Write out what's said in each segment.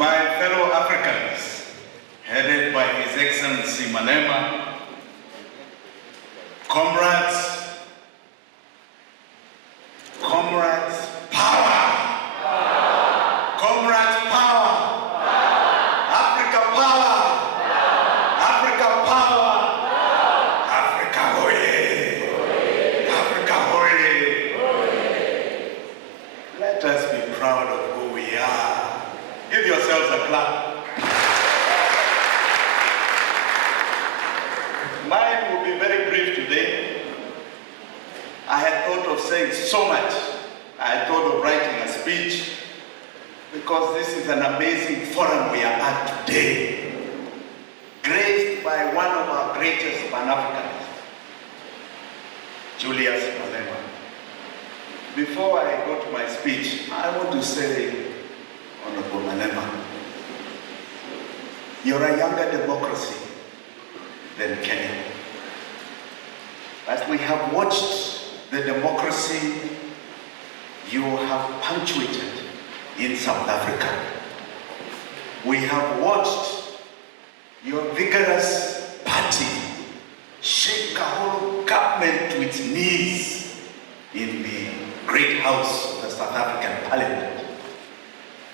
my fellow Africans, headed by His Excellency Malema, comrades, power! Comrades, power! Africa, power! Africa, power! Africa, hoye! Africa, hoye! Let us be proud of who we are. Give yourselves a clap. Mine will be very brief today. I had thought of saying so much. I had thought of writing a speech because this is an amazing forum we are at today, graced by one of our greatest Pan-Africanists, Julius Malema. Before I go to my speech, I want to say, Honorable Malema, you're a younger democracy than Kenya. As we have watched the democracy you have punctuated in South Africa, we have watched your vigorous party shake a whole government to its knees in the great house of the South African Parliament.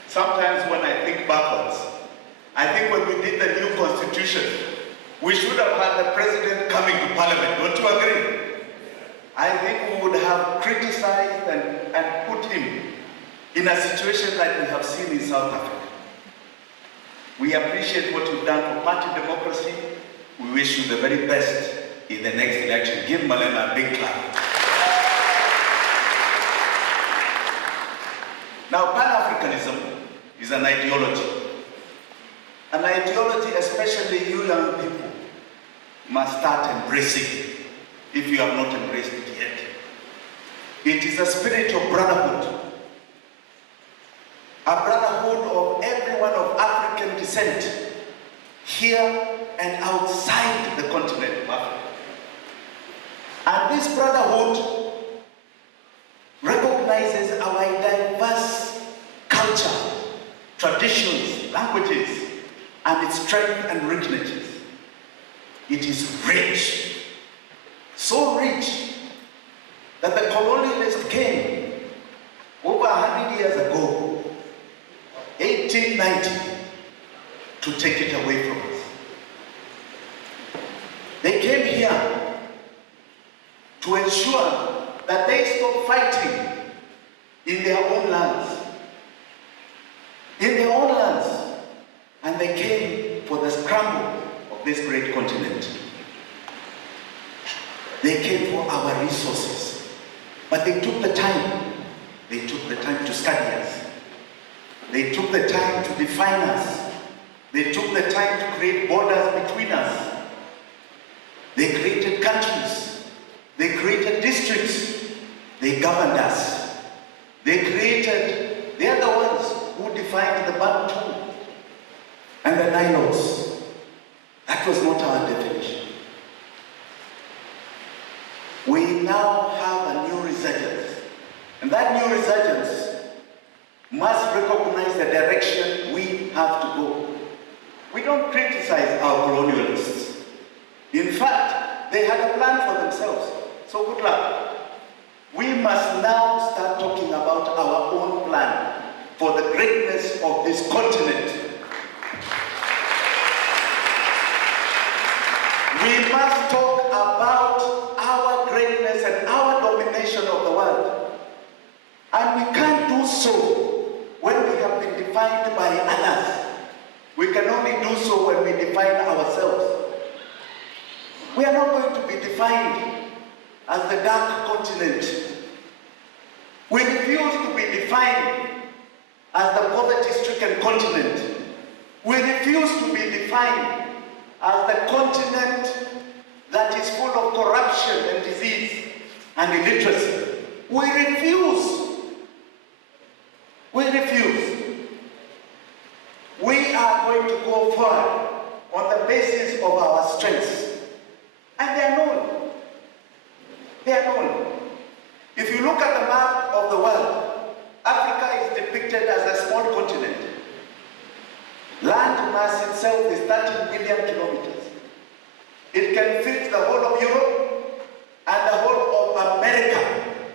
Sometimes when I think backwards, I think when we did the new constitution, we should have had the president coming to Parliament. Don't you agree? I think we would have criticized and put him in a situation like we have seen in South Africa. We appreciate what you've done for party democracy. We wish you the very best in the next election. Give Malema a big clap. Now, Pan-Africanism is an ideology. An ideology, especially you young people, must start embracing if you have not embraced it yet. It is a spirit of brotherhood. A brotherhood of everyone of African descent, here and outside the continent of Africa. And this brotherhood recognizes our diverse culture, traditions, languages, and its strength and richness. It is rich, so rich that the colonialist came over 100 years ago, 1890, to take it away from us. They came here to ensure that they stop fighting in their own lands. In their own lands. And they came for the scramble of this great continent. They came for our resources. But they took the time. They took the time to study us. They took the time to define us. They took the time to create borders between us. They created countries. They created districts. They governed us. They are the ones who defined the Bantu and the Nilotes. That was not our definition. We now have a new resurgence. And that new resurgence must recognize the direction we have to go. We don't criticize our colonialists. In fact, they had a plan for themselves. So good luck. We must now start talking about our own plan for the greatness of this continent. We must talk about our greatness and our domination of the world. And we can't do so when we have been defined by others. We can only do so when we define ourselves. We are not going to be defined as the dark continent. We refuse to be defined as the poverty-stricken continent. We refuse to be defined as the continent that is full of corruption and disease and illiteracy. We refuse. We refuse. We are going to go forward on the basis of our strengths. And they are known. They are known. If you look at the map of the world, Africa is depicted as a small continent. landmass itself is 30 million kilometers. It can fit the whole of Europe and the whole of America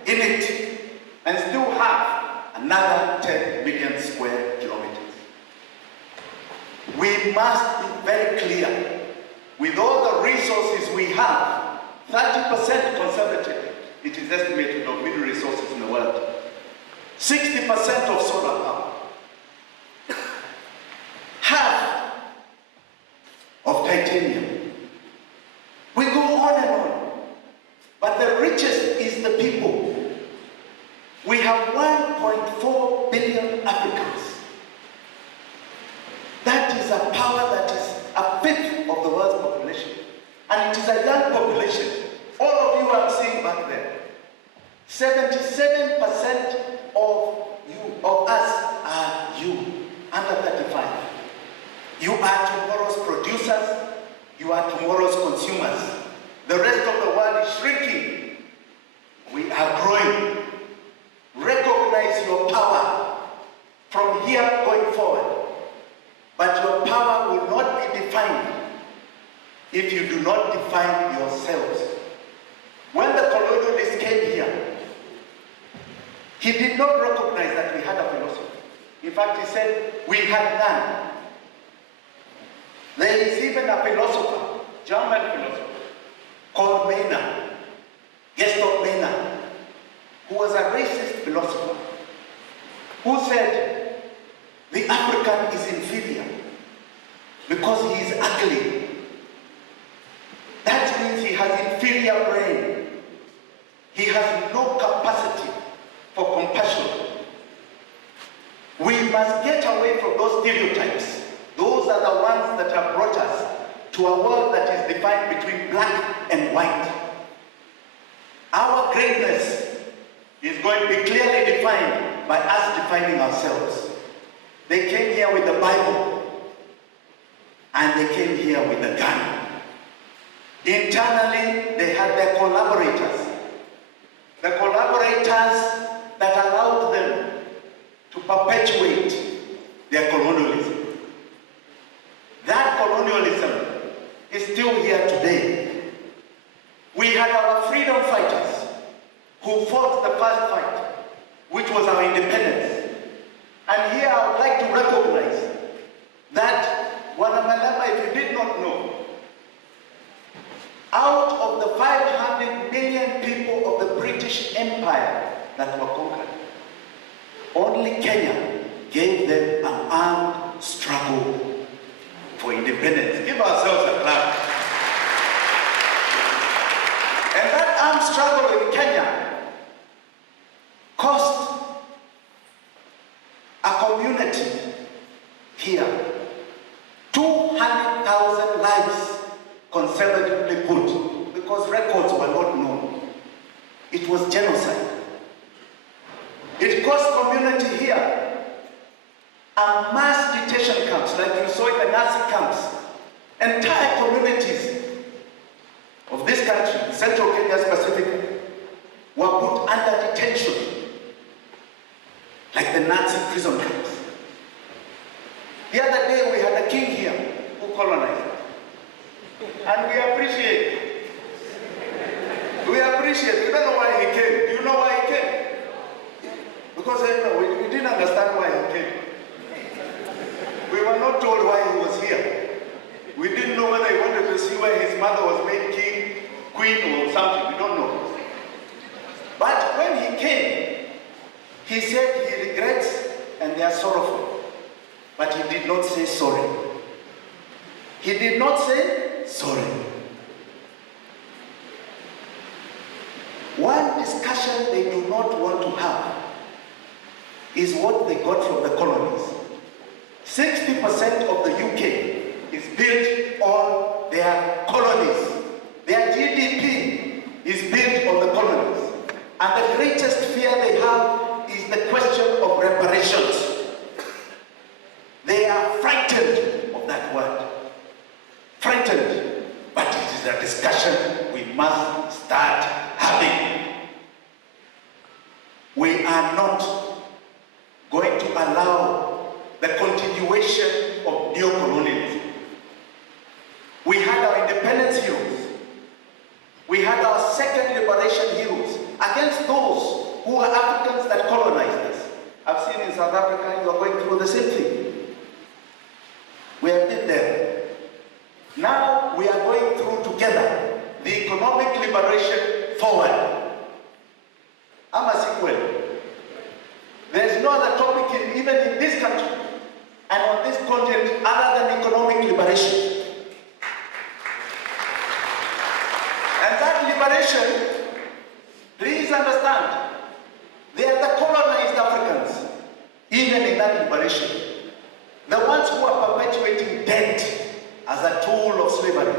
in it, and still have another 10 million square kilometers. We must be very clear. With all the resources we have, 30% conservatively, it is estimated, of mineral resources in the world, 60% of solar power, half of titanium. We go on and on. But the richest is the people. We have 1.4 billion Africans. That is a power that is a fifth of the world's population. And it is a young population. All of you I'm seeing back there. 77% of us are you, under 35. You are tomorrow's producers. You are tomorrow's consumers. The rest of the world is shrinking. We are growing. Recognize your power from here going forward. But your power will not be defined if you do not define yourselves. When the colonialists came here, he did not recognize that we had a philosophy. In fact, he said, we had none. There is even a philosopher, German philosopher, called Maynard, Gustav Maynard, who was a racist philosopher, who said, the African is inferior because he is ugly. That means he has inferior brain. He has no capacity for compassion. We must get away from those stereotypes. Those are the ones that have brought us to a world that is defined between black and white. Our greatness is going to be clearly defined by us defining ourselves. They came here with the Bible, and they came here with a gun. Internally, they had their collaborators. The collaborators that allowed them to perpetuate their colonialism. That colonialism is still here today. We had our freedom fighters who fought the first fight, which was our independence. And here I would like to recognize that, malema, if you did not know, out of the 500 million people of the British Empire that were conquered, only Kenya gave them an armed struggle for independence. Give ourselves a clap. And that armed struggle in Kenya cost a community here 200,000 lives, conservatively put, because records were not known. It was genocide. It cost community here a mass detention camps, like you saw in the Nazi camps. Entire communities of this country, Central Kenya specifically, were put under detention, like the Nazi prison camps. The other day we had a king here who colonized, and we appreciate. We don't know why he came. Do you know why he came? Because we didn't understand why he came. We were not told why he was here. We didn't know whether he wanted to see where his mother was made king, queen, or something. We don't know. But when he came, he said he regrets and they are sorrowful. But he did not say sorry. He did not say sorry. One discussion they do not want to have is what they got from the colonies. 60% of the UK is built on their colonies. Their GDP is built on the colonies. And the greatest fear they have is the question of reparations. They are frightened of that word. Frightened. But it is a discussion we must start having. We are not going to allow the continuation of neo-colonialism. We had our independence heroes. We had our second liberation heroes against those who are Africans that colonized us. I've seen in South Africa, you are going through the same thing. We have been there. Now we are going through together the economic liberation forward. I'm a sequel. There's no other topic even in this country and on this continent other than economic liberation. And that liberation, please understand, they are the colonized Africans, even in that liberation. The ones who are perpetuating debt as a tool of slavery.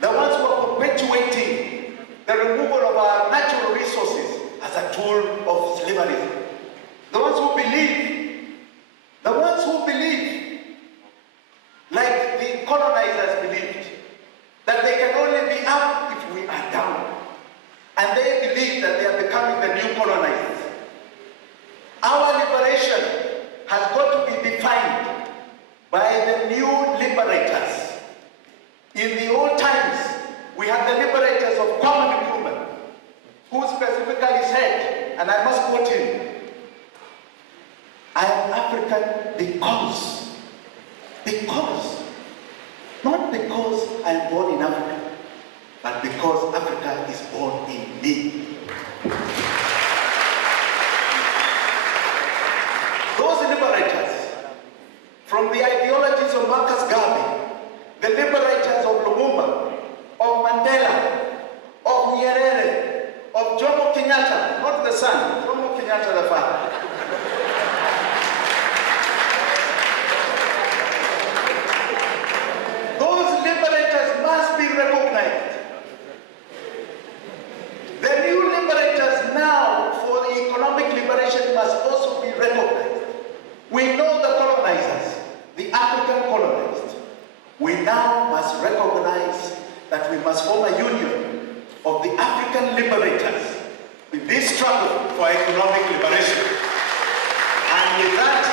The ones who are perpetuating the removal of our natural resources as a tool of slavery. The ones who believe, like the colonizers believed, that they can only be up if we are down. And they believe that they are becoming the new colonizers. Our liberation has got to be defined by the new liberators. In the old times, we had the liberators of common improvement, who specifically said, and I must quote him, I am African because, not because I am born in Africa, but because Africa is born in me. Those liberators, from the ideologies of Marcus Garvey, the liberators of Lumumba, of Mandela, of Nyerere, of Jomo Kenyatta, not the son, Jomo Kenyatta the father. Those liberators must be recognized. The new liberators now for the economic liberation must also be recognized. We know the colonizers, the African colonized. We now must recognize that we must form a union of the African liberators in this struggle for economic liberation. And with that,